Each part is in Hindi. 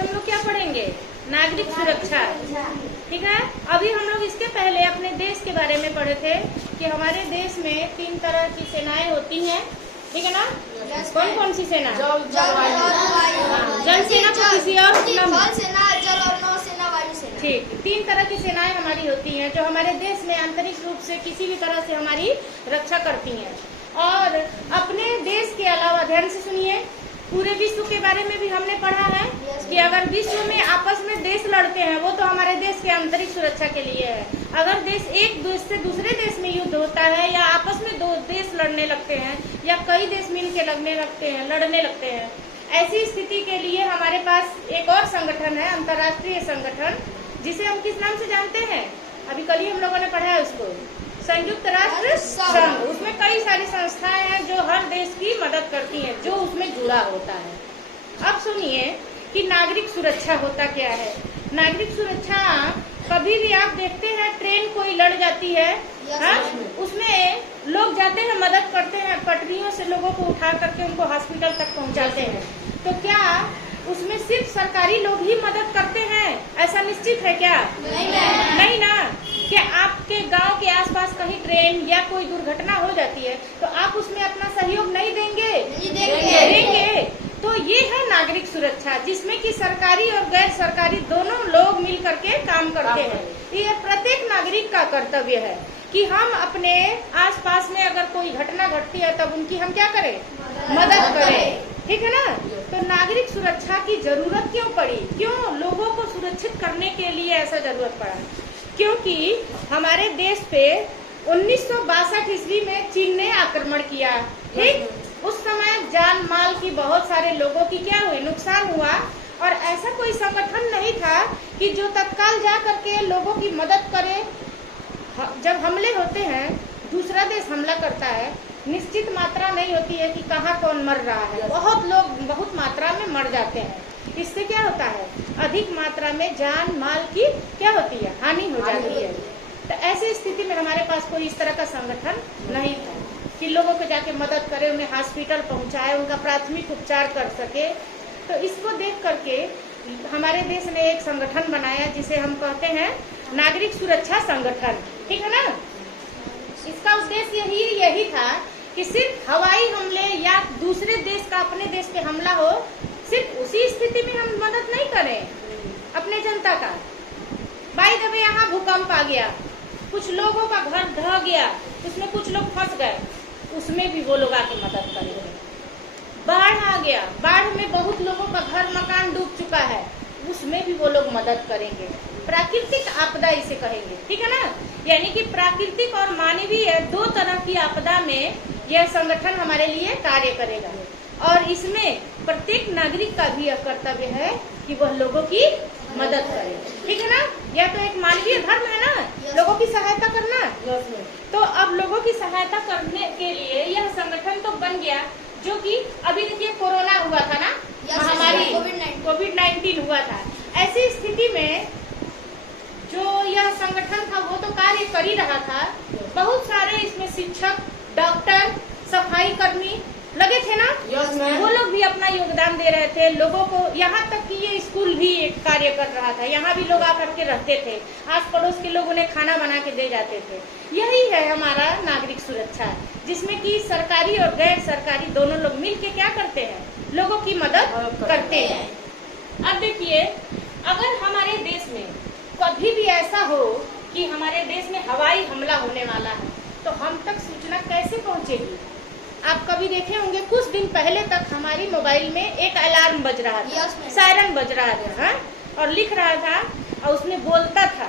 हम लोग क्या पढ़ेंगे? नागरिक सुरक्षा। ठीक है। अभी हम लोग इसके पहले अपने देश के बारे में पढ़े थे कि हमारे देश में 3 तरह की सेनाएं होती हैं। ठीक है ना? कौन कौन सी सेना? जल सेना को किसी और ठीक, 3 तरह की सेनाएं हमारी होती हैं जो हमारे देश में आंतरिक रूप से किसी भी तरह से हमारी रक्षा करती हैं। और अपने देश के अलावा ध्यान से सुनिए, पूरे विश्व के बारे में भी हमने पढ़ा है कि अगर विश्व में आपस में देश लड़ते हैं वो तो हमारे देश के आंतरिक सुरक्षा के लिए है। अगर देश एक देश से दूसरे देश में युद्ध होता है या आपस में 2 देश लड़ने लगते हैं या कई देश मिल के लड़ने लगते हैं, ऐसी स्थिति के लिए हमारे पास एक और संगठन है, अंतर्राष्ट्रीय संगठन, जिसे हम किस नाम से जानते हैं? अभी कल ही हम लोगों ने पढ़ा है उसको, संयुक्त राष्ट्र संघ। उसमें कई सारी संस्थाएं हैं जो हर देश की मदद करती हैं, जो उसमें जुड़ा होता है। अब सुनिए कि नागरिक सुरक्षा होता क्या है। नागरिक सुरक्षा, कभी भी आप देखते हैं ट्रेन कोई लड़ जाती है, उसमें लोग जाते हैं, मदद करते हैं, पटरियों से लोगों को उठा करके उनको हॉस्पिटल तक पहुंचाते हैं। तो क्या उसमें सिर्फ सरकारी लोग ही मदद करते हैं? ऐसा निश्चित है क्या? नहीं ना। क्या आपके गांव के आसपास कहीं ट्रेन या कोई दुर्घटना हो जाती है तो आप उसमें अपना सहयोग नहीं देंगे? देंगे। तो ये है नागरिक सुरक्षा, जिसमें कि सरकारी और गैर सरकारी दोनों लोग मिल करके काम करते हैं। ये प्रत्येक नागरिक का कर्तव्य है कि हम अपने आसपास में अगर कोई घटना घटती है तब उनकी हम क्या करें? मदद करें। ठीक है ना? तो नागरिक सुरक्षा की जरूरत क्यों पड़ी? क्यों लोगों को सुरक्षित करने के लिए ऐसा जरूरत पड़ा? क्योंकि हमारे देश पे 1962 ईस्वी में चीन ने आक्रमण किया। ठीक, उस समय जान माल की बहुत सारे लोगों की क्या हुई? नुकसान हुआ। और ऐसा कोई संगठन नहीं था कि जो तत्काल जा करके लोगों की मदद करे। जब हमले होते हैं, दूसरा देश हमला करता है, निश्चित मात्रा नहीं होती है कि कहाँ कौन मर रहा है। बहुत लोग बहुत मात्रा में मर जाते हैं। इससे क्या होता है? अधिक मात्रा में जान माल की क्या होती है? हानि हो जाती है। तो ऐसी स्थिति में हमारे पास कोई इस तरह का संगठन नहीं था कि लोगों को जाके मदद करे, उन्हें हॉस्पिटल पहुंचाए, उनका प्राथमिक उपचार कर सके। तो इसको देख करके हमारे देश ने एक संगठन बनाया जिसे हम कहते हैं नागरिक सुरक्षा संगठन। ठीक है ना? इसका उद्देश्य यही था कि सिर्फ हवाई हमले या दूसरे देश का अपने देश पे हमला हो, सिर्फ उसी स्थिति में हम मदद नहीं करें अपने जनता का। बाय द वे, यहाँ भूकंप आ गया, कुछ लोगों का घर ढह गया, उसमें कुछ लोग फंस गए, उसमें भी वो लोग आके मदद करेंगे। बाढ़ आ गया, बाढ़ में बहुत लोगों का घर मकान डूब चुका है, उसमें भी वो लोग मदद करेंगे। प्राकृतिक आपदा इसे कहेंगे। ठीक है ना? यानी कि प्राकृतिक और मानवीय 2 तरह की आपदा में यह संगठन हमारे लिए कार्य करेगा। और इसमें प्रत्येक नागरिक का भी यह कर्तव्य है कि वह लोगों की मदद करे। ठीक है ना? यह तो एक मानवीय धर्म है ना, लोगों की सहायता करना। तो अब लोगों की सहायता करने के लिए यह संगठन तो बन गया, जो कि अभी देखिए कोरोना हुआ था ना, महामारी कोविड-19 हुआ था। ऐसी स्थिति में जो यह संगठन था वो तो कार्य कर ही रहा था। बहुत सारे इसमें शिक्षक, डॉक्टर, सफाई कर्मी लगे थे ना, वो लोग भी अपना योगदान दे रहे थे लोगों को। यहाँ तक कि ये स्कूल भी एक कार्य कर रहा था, यहाँ भी लोग आकर के रहते थे, आस पड़ोस के लोग उन्हें खाना बना के दे जाते थे। यही है हमारा नागरिक सुरक्षा, जिसमें कि सरकारी और गैर सरकारी दोनों लोग मिल के क्या करते हैं? लोगों की मदद करते हैं। अब देखिए, अगर हमारे देश में कभी भी ऐसा हो कि हमारे देश में हवाई हमला होने वाला है तो हम तक सूचना कैसे पहुंचेगी? आप कभी देखे होंगे, कुछ दिन पहले तक हमारी मोबाइल में एक अलार्म बज रहा था, सायरन बज रहा था, और लिख रहा था और उसमें बोलता था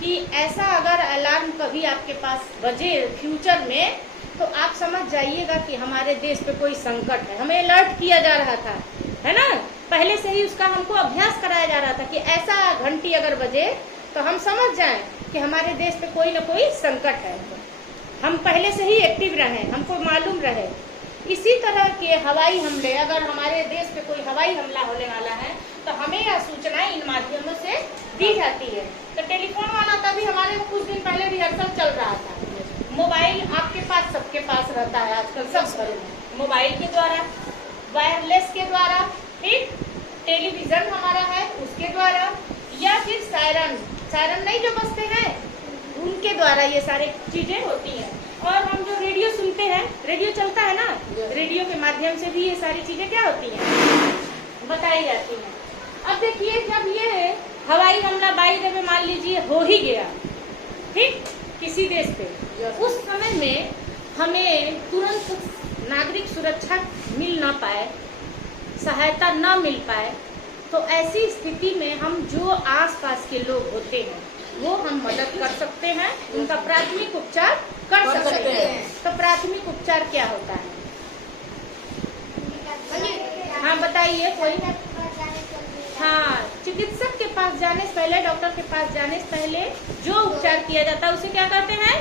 कि ऐसा अगर अलार्म कभी आपके पास बजे फ्यूचर में तो आप समझ जाइएगा कि हमारे देश पे कोई संकट है। हमें अलर्ट किया जा रहा था, है ना? पहले से ही उसका हमको अभ्यास कराया जा रहा था कि ऐसा घंटी अगर बजे तो हम समझ जाएं कि हमारे देश पे कोई न कोई संकट है। हम पहले से ही एक्टिव रहें, हमको मालूम रहे। इसी तरह के हवाई हमले, अगर हमारे देश पे कोई हवाई हमला होने वाला है तो हमें यह सूचनाएं इन माध्यमों से दी जाती है। तो टेलीफोन वाला तभी हमारे कुछ दिन पहले रिहर्सल चल रहा था। मोबाइल आपके पास, सबके पास रहता है आजकल, सब घरों में मोबाइल के द्वारा, वायरलेस के द्वारा, ठीक, टेलीविजन हमारा है उसके द्वारा, या फिर सायरन नहीं जो बजते हैं उनके द्वारा ये सारी चीजें होती हैं। और हम जो रेडियो सुनते हैं, रेडियो चलता है ना, रेडियो के माध्यम से भी ये सारी चीजें क्या होती हैं, बताई जाती हैं। अब देखिए, जब ये हवाई हमला 22 में मान लीजिए हो ही गया, ठीक, किसी देश पे, उस समय में हमें तुरंत नागरिक सुरक्षा मिल ना पाए, सहायता ना मिल पाए, तो ऐसी स्थिति में हम जो आसपास के लोग होते हैं वो हम मदद कर सकते हैं, उनका प्राथमिक उपचार कर सकते हैं। तो प्राथमिक उपचार क्या होता है? हाँ बताइए कोई। हाँ, चिकित्सक के पास जाने से पहले, डॉक्टर के पास जाने से पहले जो उपचार किया जाता है उसे क्या कहते हैं?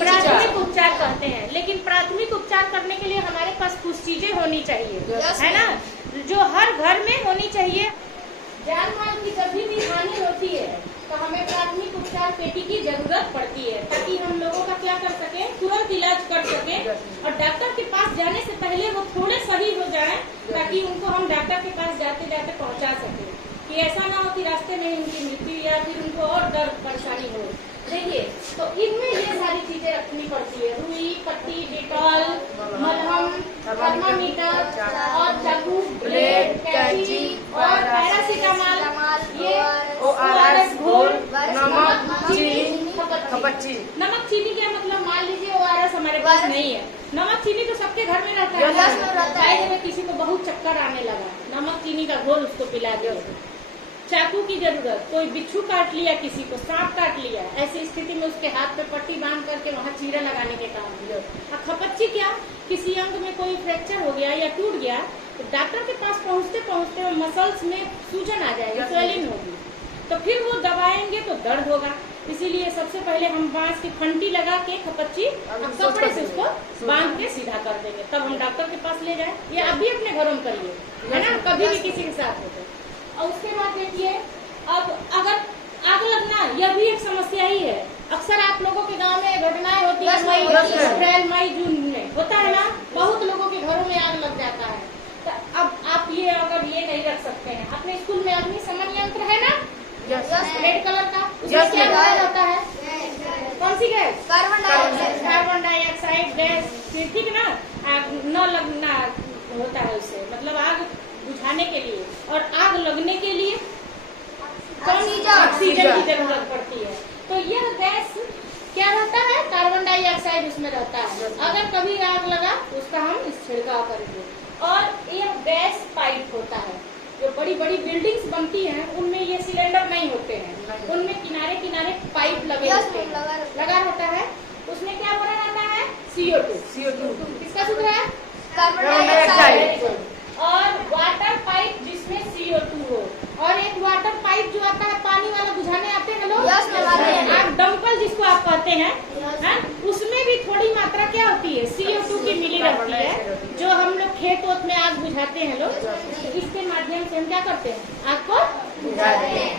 प्राथमिक उपचार कहते हैं। लेकिन प्राथमिक उपचार करने के लिए हमारे पास कुछ चीजें होनी चाहिए, है ना, जो हर घर में होनी चाहिए। जान माल की जब भी हानि होती है तो हमें प्राथमिक उपचार पेटी की जरूरत पड़ती है, ताकि हम लोगों का क्या कर सके, तुरंत इलाज कर सके, और डॉक्टर के पास जाने से पहले वो थोड़े सही हो जाएं, ताकि उनको हम डॉक्टर के पास जाते जाते पहुंचा सके, कि ऐसा ना हो कि रास्ते में उनकी मृत्यु या फिर उनको और दर्द परेशानी हो। देखिए, तो इनमें ये सारी चीजें रखनी पड़ती है, रुई, पट्टी, डिटॉल, मलहम, थर्मामीटर और चाकू, ब्लेड, कैंची और पैरासीटामोल, ये ORS घोल, नमक, चीनी, खपच्ची। नमक चीनी क्या मतलब, मान लीजिए ORS हमारे पास नहीं है, नमक चीनी तो सबके घर में रहता है, में किसी को बहुत चक्कर आने लगा, नमक चीनी का घोल उसको पिला दिया। चाकू की जरूरत, कोई बिच्छू काट लिया, किसी को सांप काट लिया, ऐसी स्थिति में उसके हाथ पे पट्टी बांध करके वहाँ चीरा लगाने के काम दिया। और खपच्ची क्या, किसी अंग में कोई फ्रैक्चर हो गया या टूट गया तो डॉक्टर के पास पहुँचते पहुँचते मसल्स में सूजन आ जाएगी, स्वेलिंग होगी, तो फिर वो दबाएंगे तो दर्द होगा। इसीलिए सबसे पहले हम बांस की फंटी लगा के खपच्ची कपड़े से उसको बांध के सीधा कर देंगे, तब हम डॉक्टर के पास ले जाए। ये अभी अपने घरों में करिए, है ना, कभी भी किसी के साथ हो। और उसके बाद देखिए, अब अगर आग लगना, यह भी एक समस्या ही है। अक्सर आप लोगों के गांव में घटनाएं होती है, अप्रैल मई जून में होता है ना, बहुत लोगों के घरों में आग लग जाता है। तो अब आप ये अगर ये नहीं रख सकते हैं, अपने स्कूल में अग्निशमन यंत्र है ना, रेड कलर का, उसमें क्या होता है, कौन सी गैस, कार्बन डाइऑक्साइड गैस, ठीक ना, न लगना होता है उससे, मतलब आग बुझाने के लिए, और आग लगने के लिए ऑक्सीजन की जरूरत पड़ती है। तो यह गैस क्या रहता है, कार्बन डाइऑक्साइड उसमें रहता है। अगर कभी आग लगा तो उसका हम छिड़काव करेंगे। और यह गैस पाइप होता है, जो बड़ी बड़ी बिल्डिंग्स बनती हैं उनमें ये सिलेंडर नहीं होते हैं, उनमें किनारे किनारे पाइप लगे होते हैं, लगा होता है, उसमें क्या भरा रहता है, CO2। किसका सूत्र है, कार्बन डाइऑक्साइड। और वाटर पाइप जिसमें CO2 हो, और एक वाटर पाइप जो आता है पानी वाला बुझाने आते हैं लोग, आप दमकल जिसको आप कहते हैं, उसमें भी थोड़ी मात्रा क्या होती है, CO2 की मिली रहती है, जो हम लोग खेत वोत में आग बुझाते हैं लोग, इसके माध्यम से हम क्या करते हैं, आग को बुझाते हैं।